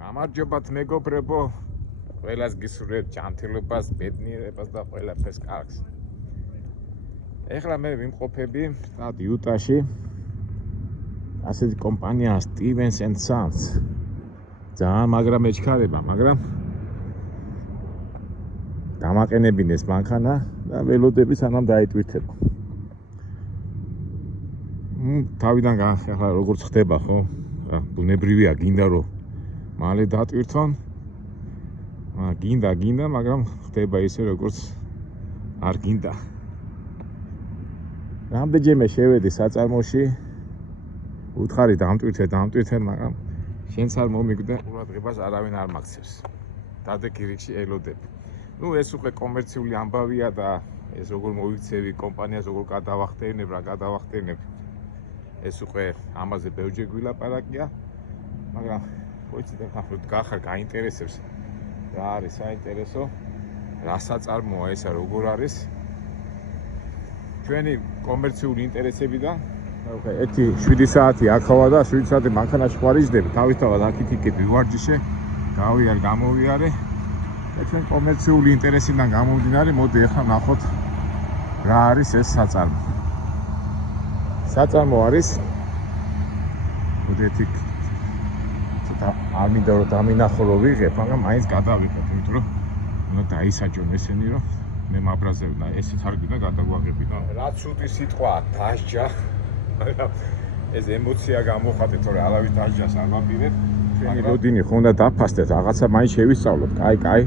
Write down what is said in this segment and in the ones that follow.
გამარჯობათ მეგობრებო, ყველას გისურვებთ ჯანმრთელობას, ბედნიერებას და ყველაფერს კარგს. ეხლა მე ვიმყოფები სტატ იუტაში, ასეთი კომპანია Stevens & Sons. ძალიან მაგრამ ეჩქარება, მაგრამ დამაყენებინეს მანქანა და ველოდები სანამ დაიტვირთება. თავიდან ახლა როგორც ხდება, ხო? ბუნებრივია, გინდა რომ მალე დატვირთონ. გინდა, მაგრამ ხდება ისე როგორც არ გინდა. რამდენჯერმე შევედი საწარმოში, უთხარი დამტვირთე, მაგრამ შენც არ მომიკვდე, ყურადღებას არავინ არ მაქცევს. დადექი რიგში ელოდები. ეს უკვე კომერციული ამბავია და ეს როგორ მოიქცევი კომპანიას, როგორ გადავახტენებ. ეს უკვე ამაზე ბევრჯერ გვილაპარაკია, მაგრამ ვიცით ახლა გახარ გაინტერესებს რა არის საინტერესო, რა საწარმოა ესა, როგორ არის ჩვენი კომერციული ინტერესებიდან. ერთი 7 საათი აქავა და 7 საათი მანქანაში ვარიჯდები, თავისთავად აქ-იქ ვივარჯიშე, გამოვიარე და ჩვენ კომერციული ინტერესიდან გამომდინარე, მოდი ახლა ნახოთ რა არის ეს საწარმო. საწარმო არის მოდეთი არ მინდა რომ დამინახო რომ ვიღებ, მაგრამ მაინც გადავიღებ, იმიტომ რომ უნდა დაისაჯონ ესენი, რომ მე მაბრაზებ და ესეც არ გინდა გადაგვაღები და რა ცუდი სიტყვა დასჯა, მაგრამ ეს ემოცია გამოხატე, თორე არავის დასჯას არ ვაპირებ. ჩვენი როდინი ხო უნდა დაფასდეთ, რაღაცა მაინც შევისწავლოთ. კაი,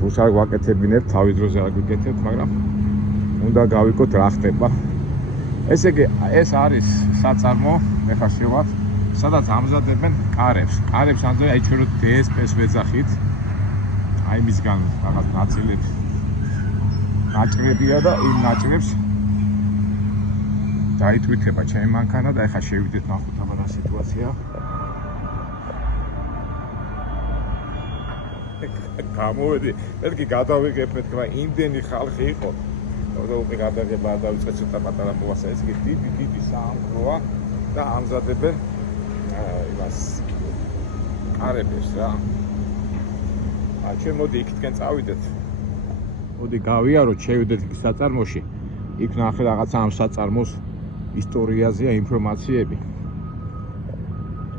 რუს არ ვაკეთებინებ, თავის დროზე არ გვიკეთებთ, მაგრამ უნდა გავიკოთ რა ხდება. ესე იგი, ეს არის საწარმო, ეხლა შევართ, სადაც ამზადებენ კარებს. კარებს ამზადებენ, აი ჩვენ რო DSP-ს ვეძახით, აი მისგან რაღაც ნაწილები ნაჭრებია და იმ ნაჭრებს დაიტვირთება ჩემი მანქანა და ეხლა შევიდეთ ნახოთ აბა რა სიტუაცია. გამოვედი, მეთქი გადავიღებ, მეთქი იმდენი ხალხი იყო. უკვე გადაღება დავიწყე ცოტა პატარა მოასა, ეს კი დიდი საამქროა და ამზადებენ იმას კარებს რა. ჩვენ მოდი იქითკენ წავიდეთ. მოდი გავიაროთ, შევიდეთ იქ საწარმოში. იქ ნახე რაღაცა ამ საწარმოს ისტორიაზე ინფორმაციები.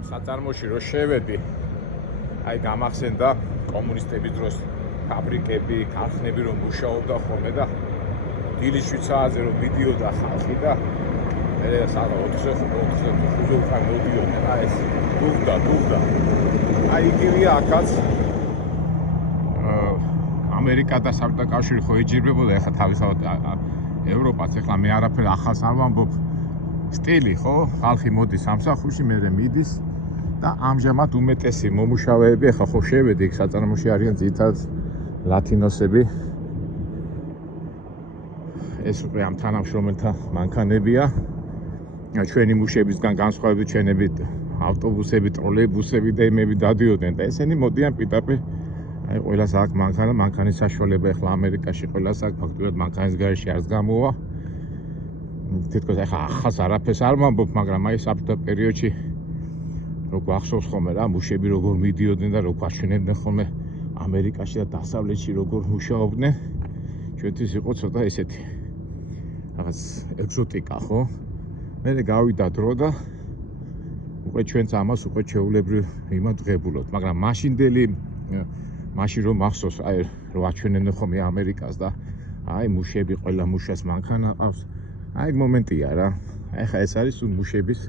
საწარმოში რო შევედი, აი გამახსენდა კომუნისტების დროს ფაბრიკები, ქარხნები რომ მუშაობდა ხოლმე და დილის 7 საათზე რომ მიდიოდა ხალხი და მე სადა 25 უკან მოდიოდნენ, აი ეს დუღდა. აი იგივეა აქაც ამერიკა და საბჭოთა კავშირი ხო ეჯიბრებოდა, ეხლა თავისთავად ევროპაც, ეხლა მე არაფერ ახალს არ ვამბობ. სტილი ხო, ხალხი მოდის სამსახურში, მერე მიდის და ამჟამად უმეტესი მომუშავეები, ეხლა ხო შევედი იქ საწარმოში არიან ძირითადად ლათინოსები. ეს უკვე ამ თანამშრომელთა მანქანებია. ჩვენი მუშებისგან განსხვავებით, ჩვენები ავტობუსები, ტროლეიბუსები და იმები დადიოდნენ და ესენი მოდიან პირდაპირ აი ყველას აქ მანქანის საშუალება ეხლა ამერიკაში ყველას აქ ფაქტობრივად მანქანის გარეშე არც გამოვა. თითქოს ეხლა ახალს არაფერს არ ვამბობ, მაგრამ აი საბჭოთა პერიოდში რო გვახსოვს ხოლმე რა, მუშები როგორ მიდიოდნენ და როგორ აჩვენებდნენ ხოლმე ამერიკაში და დასავლეთში როგორ მუშაობდნენ. ჩვენთვის იყო ცოტა ესეთი რაღაც ეგზოტიკა, ხო? მე გავიდა დრო და უკვე ჩვენც ამას უკვე ჩვეულებრივ იმადღებულობთ, მაგრამ მაშინ რომ მახსოვს, აი რომ აჩვენებდნენ ხოლმე ამერიკას და აი მუშები, ყველა მუშას მანქანა ყავს. აი მომენტია რა. ეხლა ეს არის მუშების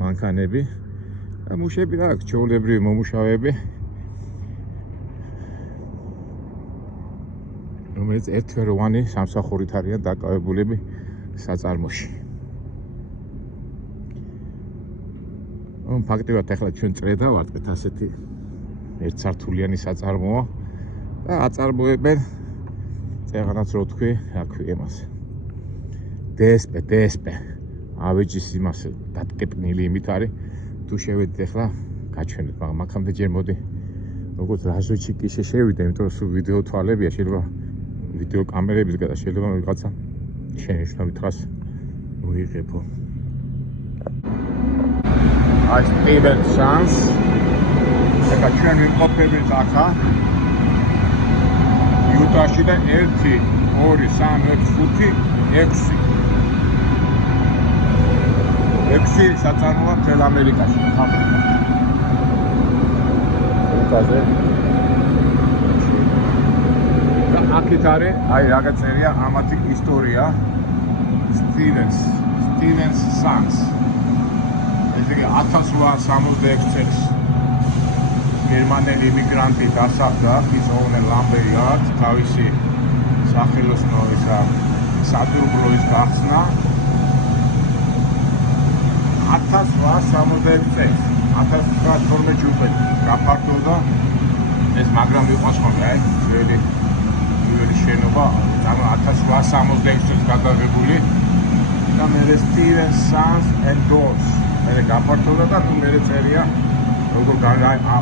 მანქანები. მუშები რა, ჩვეულებრივი მომუშავეები. რომელიც ერთვეროვანი სამსახურით არიან დაკავებულები საწარმოში. ფაქტობრივად ახლა ჩვენ წრედა ვარტყეთ ასეთი ერთსართულიანი საწარმოა და აწარმოებენ წეღანაც რო თქვი, რა ქვია იმას. DSP ავეჯის იმას დატკეპნილი იმით არის. თუ შევედით ახლა გაჩვენეთ, მაგრამ აქამდე ჯერ მოდი როგორც რაზოჩიკი შევიდე, იმიტომ რომ სულ ვიდეო თვალებია, შეიძლება ვიდეო კამერებისგან და შეიძლება ვიღაცა შენიშვნებით ხას მოიღებო. აი Stevens & Sons ახლა ჩვენ ვიმყოფებით ახლა იუტაში და 1 2 3 4 5 6 საწარმოა მთელ ამერიკაში ფაბრიკა. უკაზე და აქეთ არის აი რაღაც წერია ამათი ისტორია Stevens Sons. ესე იგი 1866 წელს გერმანელი იმიგრანტი დასახლდა his own lumber yard თავისი სახელოსნო ისა სადურგლოის გახსნა 1866 წელს 1912 ჯუყელი გაფართოვდა ეს მაგრამ იყოს ხოლმე აი ძველი შენობა ანუ 1866 წელს გადაღებული და მე Stevens Sons and Doors მე გაფართოვდა და ნუ მე წერია როგორ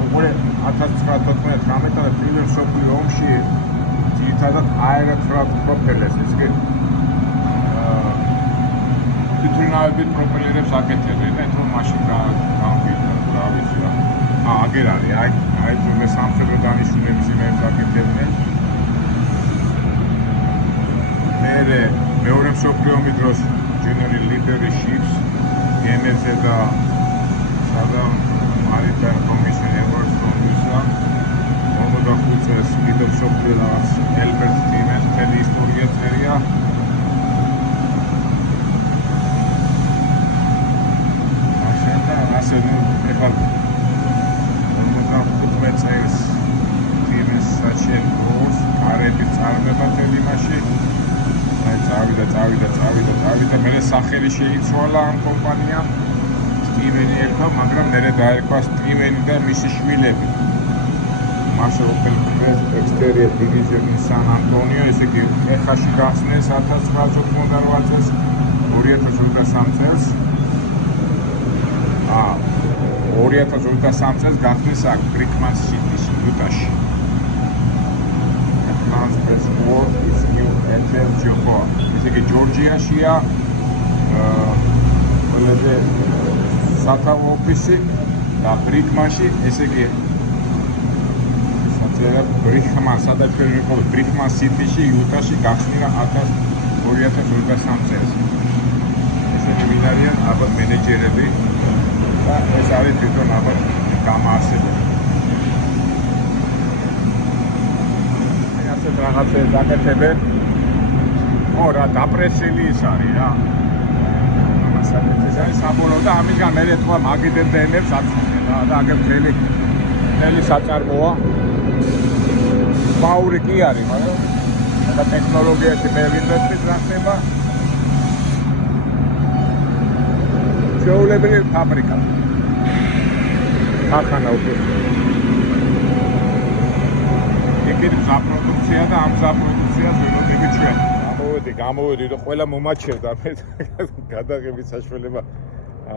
უკვე 1919 წელს პირველ მსოფლიო ომში ძირითადად აეროტრაფ პროპელერს ეს კი თვითმფრინავებით პროპელერებს აკეთებენ და თვითონ მაშინ გამოვიდა რა ვიცი რა აგერ არის აი თუნდაც სამხედრო დანიშნულების იმებს აკეთებდნენ მეორე მსოფლიო ომის დროს General Liberty Ships გემებზე და Southern Maritime Commission Awards from 45 წელს კიდევ მსოფლიო რაღაც Albert Stevens თელი ისტორია წერია ასე ეხლა 45 წელს Stevens Sons and Doors კარების წარმოება თელი მასში წავიდა მე სახელი შეიცვალა ამ კომპანიამ სტივენი ერქვა მაგრამ მე დაერქვა სტივენი და მისი შვილები მასე Opel Exterior Division San Antonio ესე იგი ეხაში გახსნეს 1988 წელს 2023 წელს 2023 წელს გახსნეს აქ Brickman City-ში იუტაში Best work is new Ethel Jofa. ესე იგი ჯორჯიაშია ყველაზე სათავო ოფისი და ბრიკმანში ესე იგი საწერა ბრიკმან სადაც ჩვენ ვიყავით ბრიკმან სიტიში იუტაში გახსნა 2023 წელს ესენი ვინ არიან ალბათ მენეჯერები და ეს არის თვითონ ალბათ გამაარსებელი რაღაცებს აკეთებენ. ო რა დაპრესილი ის არის რა. ამასაც არის საბოლოო და ამისგან მე თქვა მაგიდებს და ენებს აწვდენ რა და აგერ მთელი საწარმოა. მაური კი არის, მაგრამ და ტექნოლოგიაში მე ვინდოუსის რახება. შეულებრივი ფაბრიკა. ახანა უკვე ეგეთი გაპროდუქცია და ამ გაპროდუქციას ველოდები ჩვენ. გამოვედი და ყველა მომაჩერდა მე გადაღების საშუალება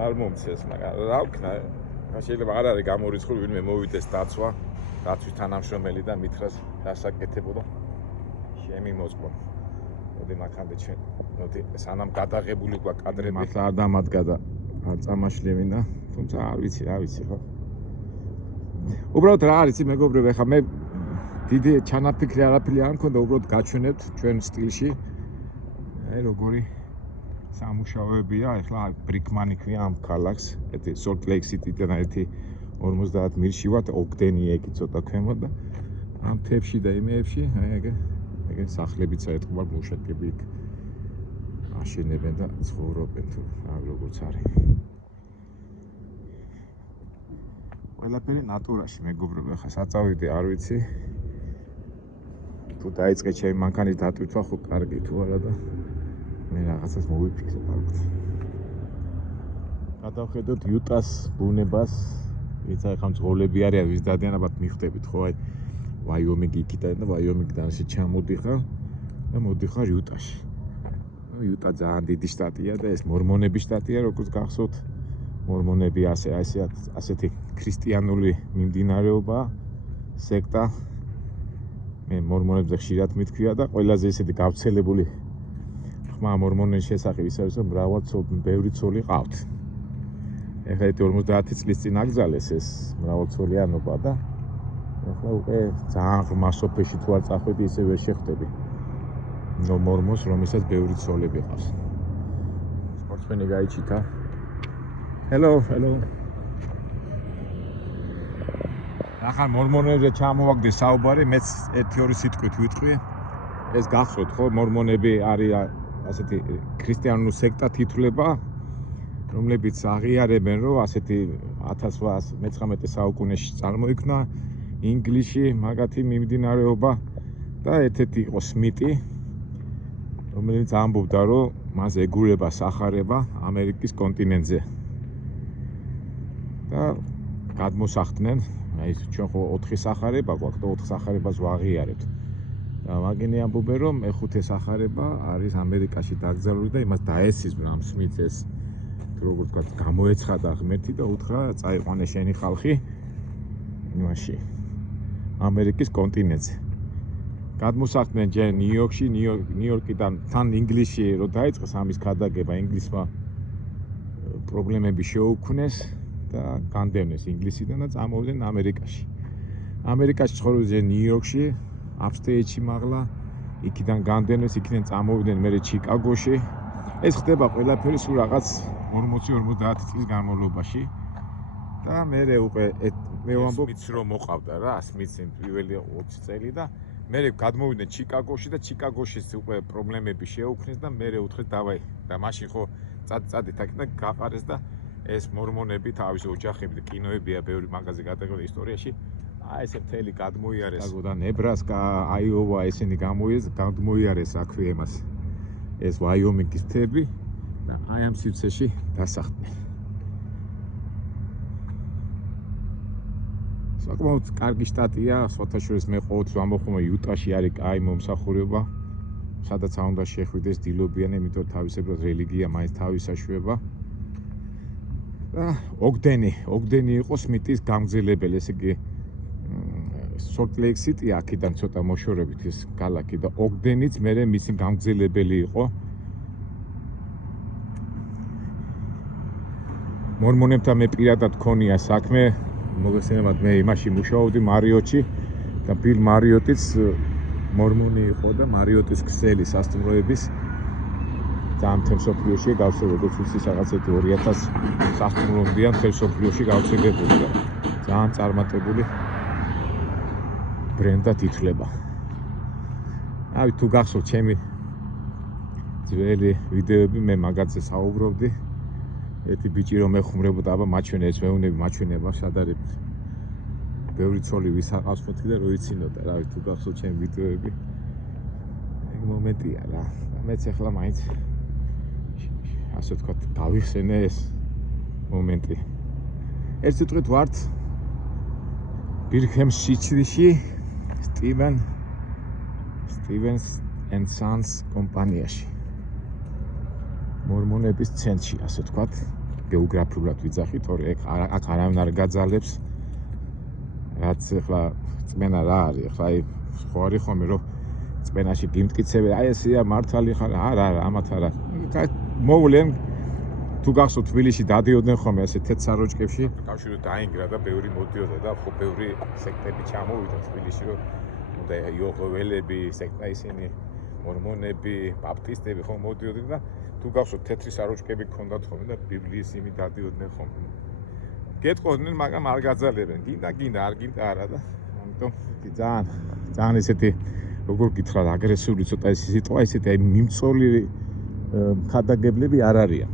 არ მომცეს, მაგრამ რა ვქნა, შეიძლება არ არის გამორიცხული ვინმე მოვიდეს დაცვის თანამშრომელი და მითხრას დასაკეთებოდა შემიმოწყო. მოდი მაგამდე ჩვენ, მოდი სანამ გადაღებული ყვა კადრები. მართლა არ დამადგა და არ წამაშლევინა, თუმცა არ ვიცი ხო. უბრალოდ რა არის, მეგობრებო, ეხლა მე დიდი ჩანაფიქრი არაფერი არ მქონდა, უბრალოდ გაჩვენებთ ჩვენ სტილში. როგორი სამუშაოებია, ეხლა ბრიკმანი ქვია ამ ქალაქს, ერთი Salt Lake City-დან ერთი 50 მილში ვართ, ოგდენი ეკი ცოტა ქვემოთ და ამ თებში და იმეებში, აი ეგ სახლებიც საერთოდ მუშაკები იქ აშენებენ და ცხოვრობენ თუ როგორც არის. ყველაფერი ნატურაში, მეგობრებო, ხა საწავედი არ ვიცი. თუ დაიწყე ჩემი მანქანის დატვირთვა, ხო კარგი თუ არა და მე რაღაცას მოვიფიქრე კარგად. გადავხედოთ იუტას ბუნებას, იცი ხა მძღოლები არიან, ვის დადიან, აბათ მიხვდებით ხო, აი ვაიომინგი იქიდან და ვაიომინგიდან ასე ჩამოდიხარ და მოდიხარ იუტაში. იუტა ძალიან დიდი შტატია და ეს მორმონების შტატია, როგორც გახსოვთ. მორმონები ასეთი ქრისტიანული მიმდინარეობა, სექტა. მე მორმონებზე ხშირად მithქვია და ყველაზე ისეთი გავრცელებული ხმა მორმონების შესახებ ისე რომ ბევრი ცოლი ყავთ. ეხლა 50 წლის წინ აკრძალეს ეს მრავალცოლიანობა და ახლა უკვე ძალიან ღრმა სოფეში თუ არ წახვედი ისე ვერ შეხვდები მორმოს რომელსაც ბევრი ცოლები ყავს სპორტსმენი გაიჩიტა hello ახლა მორმონებზე ჩამოვაგდე საუბარი მეც 1-2 სიტყვით ვიტყვი ეს გახსოვთ ხო მორმონები არის ასეთი ქრისტიანული სექტა თითვლება რომლებიც აღიარებენ რომ ასეთი 1819 საუკუნეში წარმოიქმნა ინგლისში მაგათი მიმდინარეობა და ერთ-ერთი იყო სმიტი რომელიც ამბობდა რომ მას ეგურება სახარება ამერიკის კონტინენტზე და გადმოსახდნენ აი ჩვენ ხო 4 სახარება გვაქვს და 4 სახარებას ვაღიარებთ და მაგინი ამბობენ რომ მეხუთე სახარება არის ამერიკაში დაკრძალული და იმას დაესიზმრა ამ სმიტს ეს როგორ თქვა გამოეცხადა ღმერთი და უთხრა წაიყვანე შენი ხალხი იმაში ამერიკის კონტინენტზე გადმოსახდნენ ჯერ ნიუ-იორკში ნიუ-იორკიდან თან ინგლისში რო დაიწყეს ამის ქადაგება ინგლისმა პრობლემები შეუქმნეს და განდევნეს ინგლისიდან და წამოვიდნენ ამერიკაში ამერიკაში ცხოვრობდნენ ნიუ-იორკში აპსტეიტში მაღლა იქიდან განდევნეს იქიდან წამოვიდნენ მერე ჩიკაგოში ეს ხდება ყველაფერი სულ რაღაც 40-50 წლის განმავლობაში და მერე უკვე მე ვამბობ სმითს რომ მოყავდა რა სმითს პირველი 20 წელი და მერე გადმოვიდნენ ჩიკაგოში და ჩიკაგოშიც უკვე პრობლემები შეუქმნეს და მერე უთხრეს დავაი და მაშინ ხო წადით აქედან გაყარეს და ეს მორმონები თავისი ოჯახები და კინოებია ბევრი მაგაზე გადაგება ისტორიაში აი ესე მთელი გადმოიარეს და ნებრასკა აიოვა ესენი გადმოიარეს აქვე ემას ეს ვაიომინგის მთები და აი ამ სივრცეში დასახლდნენ საკმაოდ კარგი შტატია სხვათა შორის მე ყოველთვის ვამბობ რომ იუტაში არის კაი მომსახურება სადაც არ უნდა შეხვიდეს დილობიან იმიტომ თავისებურად რელიგია მაინც თავისაშვება და ოგდენი იყო სმიტის გამგზელებელი ესე იგი სოლტ ლეიქ სიტი აქედან ცოტა მოშორებით ეს ქალაქი და ოგდენიც მერე მისი გამგზელებელი იყო მორმონებთან მე პირადად ქონია საქმე მოგესალმებით მე იმაში მუშაობდი მარიოტში და ბილ მარიოტიც მორმონი იყო და მარიოტის ქსელი სასტუმროების ძალიან მთელ მსოფლიოში გავსო როგორც უსის რაღაცა 2000 სასტუმროებია მთელ მსოფლიოში გავრცელებული და ძალიან წარმატებული ბრენდად ითვლება. აი თუ გახსოვთ ჩემი ძველი ვიდეოები მე მაგაზე საუბრობდი ერთი ბიჭი რომ ეხუმრებოდა აბა მაჩვენე ეს მეუნები მაჩვენება სად არის ბევრი ცოლი ვის აყავს ხოთი და რო იცინოდა რა თუ გახსოვთ ჩემი ვიდეოები ეგ მომენტია რა მეც ახლა მაინც ასე ვთქვათ გავიხსენე ეს მომენტი ერთ სიტყვით ვართ ბირქემს სიჩრიში Stevens and Sons კომპანიაში მორმონების ცენტრში ასე ვთქვათ გეოგრაფიულად ვიძახით თორე აქ არავინ არ გაძალებს რაც ახლა წმენა რა არის ახლა აი ხო არის ხომე რომ წმენაში გიმტკიცები აი ესეა მართალი ხარ არა ამათ არა მოვლენ თუ გახსოვთ თბილისში დადიოდნენ ხომე ასე თეთრსაროჭკებში კავშირი დაინგრა და ბევრი მოდიოდა და ხო ბევრი სექტები ჩამოვიდა თბილისში რომ და იოველები სექტა ისინი მორმონები ბაპტისტები ხო მოდიოდნენ და თუ გახსოვთ თეთრი საროჭკები ქონდათ ხომე და ბიბლიის იმი დადიოდნენ ხომე გეტყოდნენ მაგრამ არ გაძალებენ გინდა არ გინდა არა და ამიტომ ძალიან ესეთი როგორ გითხრათ აგრესიული ცოტა ეს სიტყვა ესეთი აი მიმწოლი ხადაგებლები არ არიან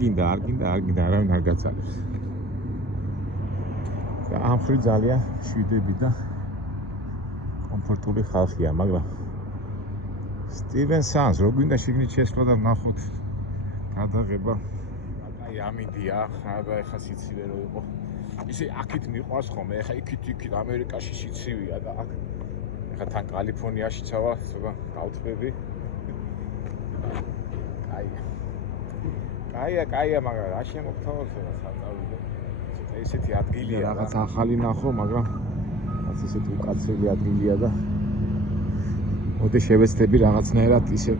გინდა არ გინდა არავინ არ გაძალებს და ამ ხრი ძალიან შვიდები და კომფორტული ხალხია მაგრამ Steven Sons რო გვინდა შიგნით შესვლა და ნახოთ გადაღება აი ამინდია და ეხა სიცივე რო იყო ისე აქით მიყვარს ხოლმე ეხა იქით ამერიკაში სიცივეა და აქ ეხა თან კალიფორნიაში ჩავა ცოტა გავთბები კაია მაგრამ რა შემოგთავაზე რა საწავიდე ცოტა ისეთი ადგილია რაღაც ახალი ნახო მაგრამ რაც ისეთი უკაცრიელი ადგილია და მოდი შევეცდები რაღაცნაირად ისე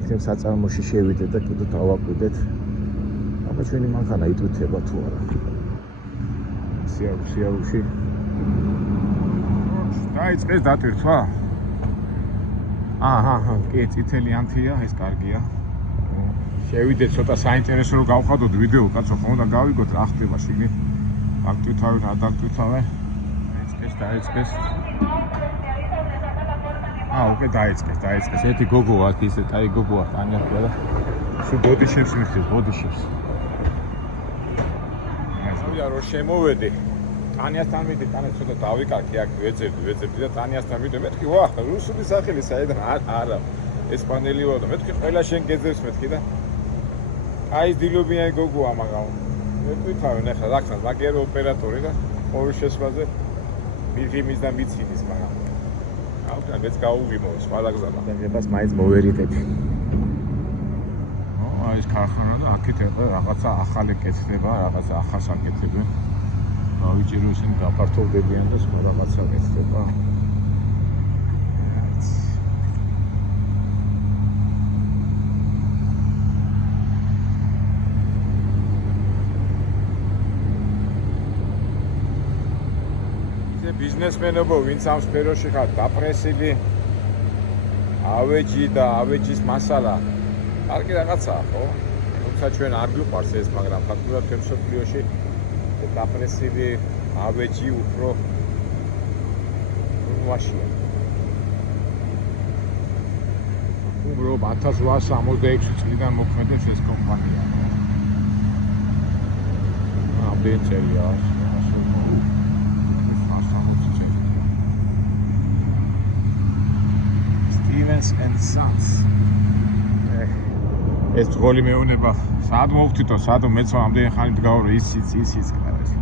იქნებ საწარმოში შევიდეთ და კიდე დავაკვირდეთ აბა ჩვენი მანქანა იტვირთება თუ არა სიარულში დაიწყეს დატვირთვა? აჰა, კი, წითელი ანთია, ეს კარგია. შევიდეთ ცოტა საინტერესო რომ გავხადოთ ვიდეო, კაცო, ხომ უნდა გავიგოთ რა ხდება შიგნით. დაგტვირთავე, რა დაგტვირთავე. დაიწყეს. უკვე დაიწყეს. ერთი გოგო აქ ისე, კაი გოგოა, ტანია ყველა. სულ ბოდიშებს მიხდეს, ბოდიშებს. ახლა რომ შემოვედი, ტანიასთან მიდი, ტანია ცოტა დავიკარგე აქ, ვეძებდი და ტანიასთან მიდი, მეთქი, ვაჰ, რუსული სახელი საიდან არა. ესპანელი ვარ და მეთქი ყველა შენ გეძებს მეთქი და აი დილობიანი გოგოა, მაგრამ ვიტყავენ ახლა რაკთან, მაგერო ოპერატორი და ყოველ შესვლაზე მიღიმის და მიცინის, მაგრამ ავთან მეც გაუვიმო სხვა გზანა. დაგებას მაინც მოვერიდები. აი ეს ქარხანა და აქეთ რაღაცა ახალი კეთდება, რაღაცა ახალს აკეთებენ. დავიჭირო ისინი გაფართოვდებიან და სხვა რაღაცა კეთდება. ბიზნესმენებო, ვინც ამ სფეროში ხართ, დაპრესილი, ავეჯი და ავეჯის მასალა. კარგი რაღაცაა, ხო? თუმცა ჩვენ არ გვიყვარს ეს, მაგრამ ფაქტურად მსოფლიოში დაპრესილი, ავეჯი უფრო ვაშია. უბრალოდ 1866 წლიდან მოქმედებს ეს კომპანია. ამდენი წელია. and Sons. ეს ძღოლი მეუნება, სად მოვხდითო, სად მეც ამდენი ხანი მდგავრო, ისიც კარგი.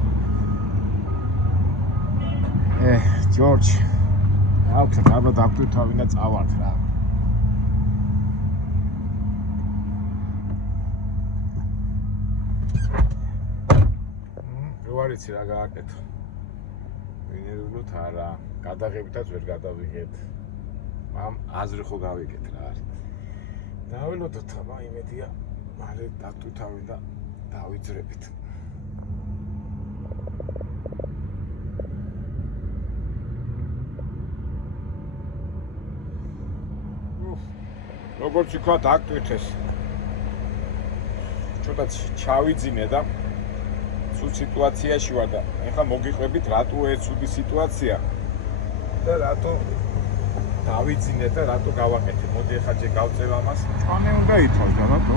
ჯორჯ, აუქს დაბა დაგტვირთავი და წავართ რა. რო არიცი რა გააკეთო. ვინერულოთ არა, გადაღებითაც ვერ გადავიღეთ. ამ აზრი ხო გავიგეთ რა არის. დაველოდოთ აბა იმედია, მალე დაგტვირთავი და დავიძრებით. როგორც ვთქვა, დაგტვირთეს. ცოტა ჩავიძინე და ცუდ სიტუაციაში ვარ და ეხლა მოგიყვებით რატო ეს ცუდი სიტუაცია და რატო დავიძინე და რატო გავაკეთე. მოდი ახლა ჯერ გავწევ ამას. ჭვანე უნდა ითავს და რატო?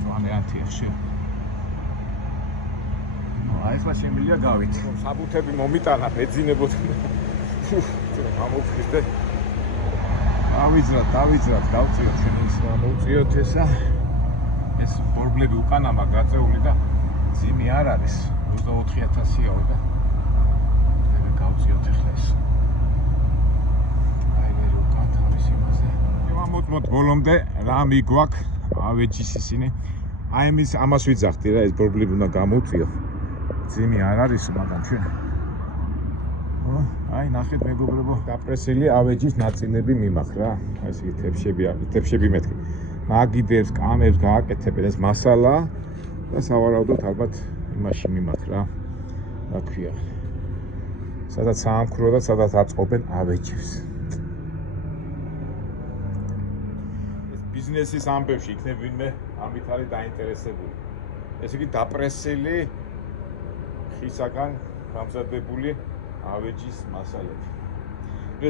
ჭვანე ათიახში. აი ეს შემიძლია გავით. საბუთები მომიტანა, ეძინებოდ. გამოვხდით და დავიძრათ, გავწიოთ შენ ის მოვწიოთ ესა. ეს ბორბლები უკან ამა გაწეული და ძიმი არ არის. 24,000-ია და გავწიოთ ახლა ეს. აი მე უკან თავის იმაზე. მოთ ბოლომდე რა მიგვაქვს ავეჯის ისინი. აი ამას ვიძახდი რა, ეს ბორბლები უნდა გამოვწიო. ძიმი არ არის, მაგრამ ჩვენ აი ნახეთ მეგობრებო, დაპრესილი ავეჯის ნაწილები მიმაქვს რა. ეს იგი თებშები მეთქი. მაგიდებს, კამებს გააკეთებენ ეს მასალა და სავარაუდოდ ალბათ იმაში მიმაქვს რა. რა ქვია. სადაც საამქრო და სადაც აწყობენ ავეჯებს. ეს ბიზნესის ამბებში იქნებ ვინმე ამით არის დაინტერესებული. ეს იგი დაპრესილი ხისაგან გამზადებული ავეჯის მასალები.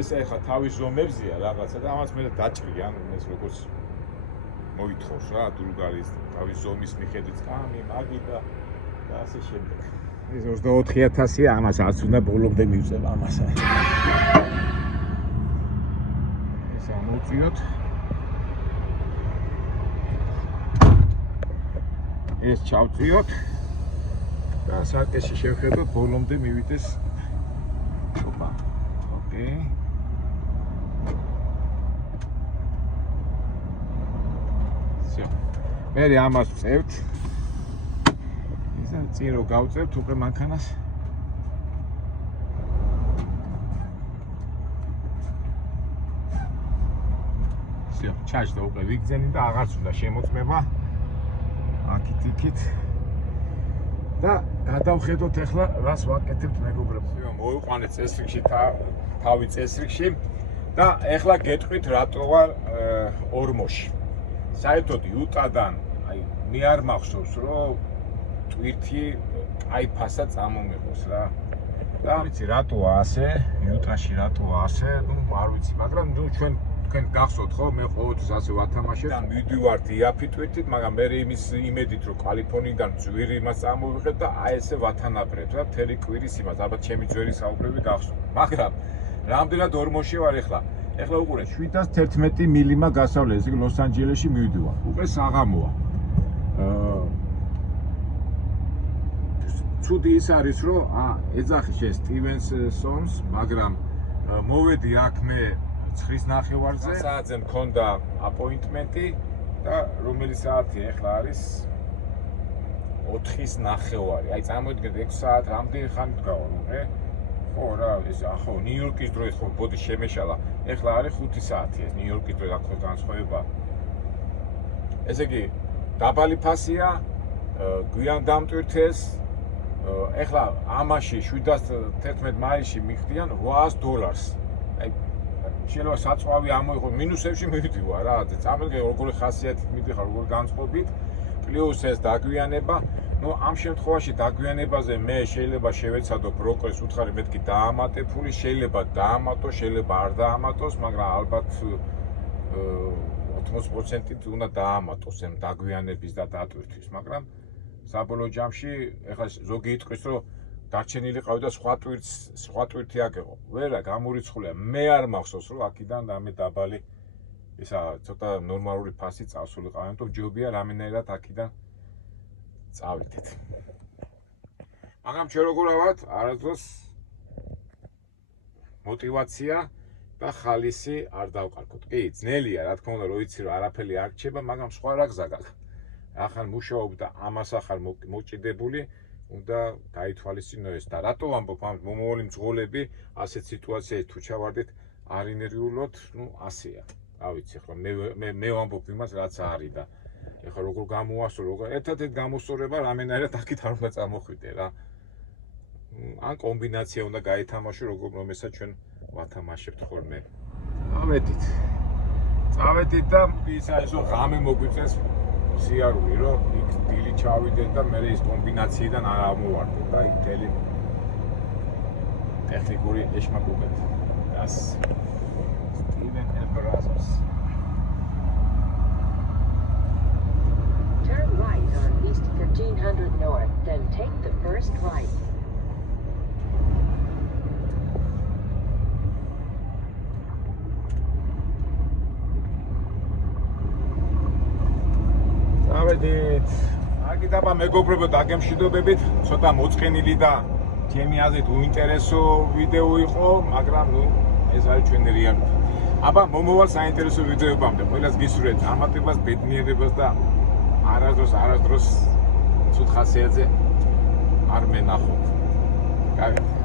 ეს ახლა თავის ზომებზია რაღაცა და ამას მე დაჭრიან ეს როგორც მოითხოვს რა დულგარის თავის ზომის მიხედვით კამი, მაგი და ასე შემდეგ. ეს 24,000-ია, ამას არც უნდა ბოლომდე მივწევ ამასა. ეს ამოვწიოთ. ეს ჩავწიოთ. და საკეში შევხედოთ ბოლომდე მივიდეს. ოპა. ოკეი. მე ამას ვწევთ. ისა წინ რო გავწევთ უკვე მანქანას. всё, ჩაჭდა უკვე ვიგზენი და აღარც უნდა შემოწმება. აქით და გადავხედოთ ახლა რას ვაკეთებთ მეგობრებო. მოვიყვანეთ წესრიგში თავი წესრიგში და ახლა გეტყვით რატო ვარ ორმოში. საერთოდ იუტადან მე არ მახსოვს რომ ტვირთი კაი ფასად წამომიღოს რა. და ვიცი რატოა ასე, იუტაში რატოა ასე, არ ვიცი, მაგრამ ჩვენ თქვენ გახსოვთ ხო, მე ყოველთვის ასე ვათამაშებ და მივდივართ იაფიტვით, მაგრამ მე იმის იმედით რომ კალიფორნიიდან ძვირი იმას წამოვიღეთ და აი ესე ვათანაბრებთ რა, მთელი კვირის იმას, ალბათ ჩემი ძვირი საუბრები გახსოვთ. მაგრამ რამდენად ორმოში ვარ ახლა უყურეთ 711 მილიმ გასავლელს ლოს-ანჯელესში მივდივარ. უკვე საღამოა. ცუდი ის არის რომ ეძახი შენ სტივენსონს, მაგრამ მოვედი აქ მე 9:30-ზე. საათზე მქონდა აპოინტმენტი და რომელი საათია ახლა არის 4:30. აი წამოვიდგეთ 6 საათ რამდენი ხანი დგავარ უკვე. ხო რა ეს ახო ნიუ-იორკის დროით ხო ბოდი შემეშალა. ახლა არის 5 საათი ეს ნიუ-იორკის დროით აქ ხო განსხვავება. ესე იგი დაბალი ფასია, გვიან დამტვირთეს. ახლა ამაში 711 მაისში მიხდიან $800. აი შეიძლება საწვავი ამოიღო მინუსებში მივიდივარ რა. წამოდგე როგორი ხასიათით მიდიხარ, როგორი განწყობით. პლუს ეს დაგვიანება. ნუ ამ შემთხვევაში დაგვიანებაზე მე შეიძლება შევეცადო ბროკერის უთხარი მეთქი დაამატე ფული, შეიძლება დაამატოს, შეიძლება არ დაამატოს, მაგრამ ალბათ 80%-ით უნდა დაამატოს ამ დაგვიანების და დატვირთვის, მაგრამ საბოლოო ჯამში ეხლა ზოგი იტყვის რომ დარჩენილი ყავი და სხვა ტვირთი აგეყო. ვერა გამორიცხულია. მე არ მახსოვს რომ აქედან რამე დაბალი ისა ცოტა ნორმალური ფასი წავსულიყავი, ამიტომ ჯობია რამენერად აქედან წავიდეთ. მაგრამ ჩვენ როგორ ავართ, არასდროს мотивация და ხალისი არ დავყარკოთ. კი, ძნელია, რა თქმა უნდა, რომ იცი რომ არაფერი არ რჩება, მაგრამ სხვა რა გზა გაქვს. ახალ მუშაობ და ამას ახალ მოჭიდებული უნდა გაითვალისწინო ეს და რატო ვამბობ ამ მომავალი მძღოლები ასეთ სიტუაციაში თუ ჩავარდეთ არ ინერვიულოთ, ნუ ასეა. რა ვიცი, ხო მე ვამბობ იმას რაც არის და ეხლა როგორ გამოასწრო, როგორ ერთადერთი გამოსწორება რამენერად აქეთ არ უნდა წამოხვიდე რა. ან კომბინაცია უნდა გაითამაშო, რომელსაც ჩვენ ვათამაშებთ ხოლმე. წავედით და ისა ისო ღამე მოგვიწეს სიარული რომ იქ დილი ჩავიდეთ და მე ის კომბინაციიდან არ ამოვარდეთ და იქ მთელი ტექნიკური ეშმაკობეთ. Das Steven Emperazos. Turn right on East 1300 North, then take the first right. წავედით. აგიტაბა მეგობრებო დაგემშვიდობებით, ცოტა მოწყენილი და ჩემი აზრით უინტერესო ვიდეო იყო, მაგრამ ნუ ეს არის ჩვენი რეალობა. აბა მომავალ საინტერესო ვიდეოებამდე ყველას გისურვებთ წარმატებას, ბედნიერებას და არასდროს ცუთ ხასიათზე არ მენახოთ. კარგი.